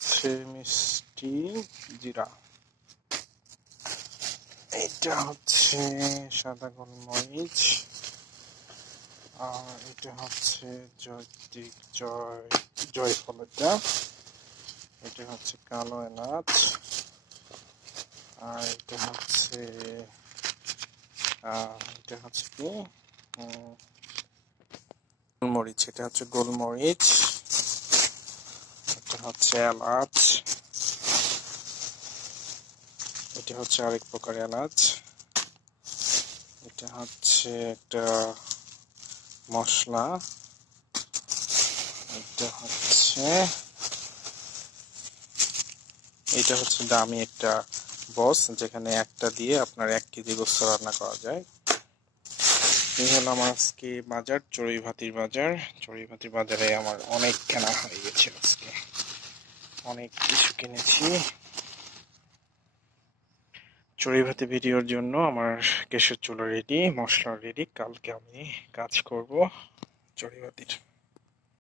হচ্ছে মিষ্টি জিরা, এটা হচ্ছে সাদা গোলমরিচ, আর এটা হচ্ছে জয়ফল, এটা হচ্ছে কালো এলাচ, আর এটা হচ্ছে কি গোলমরিচ, এটা হচ্ছে গোলমরিচ, এটা হচ্ছে এলাচ, এটা হচ্ছে আরেক প্রকার এলাচ, এটা হচ্ছে একটা মশলা, এটা হচ্ছে দামি একটা বস, যেখানে একটা দিয়ে আপনার 1 কেজি গোস্ত রান্না করা যায়। এই হলো আমার আজকে বাজার, চড়ুইভাতির বাজার। চড়ুইভাতির বাজারে আমার অনেক কেনা হয়ে গেছে, আজকে অনেক কিছু কিনেছি। চড়ুইভাতি ভিডিওর জন্য আমার গ্যাসের চুলা রেডি, মশলা রেডি, কালকে আমি কাজ করব চড়ুইভাতির।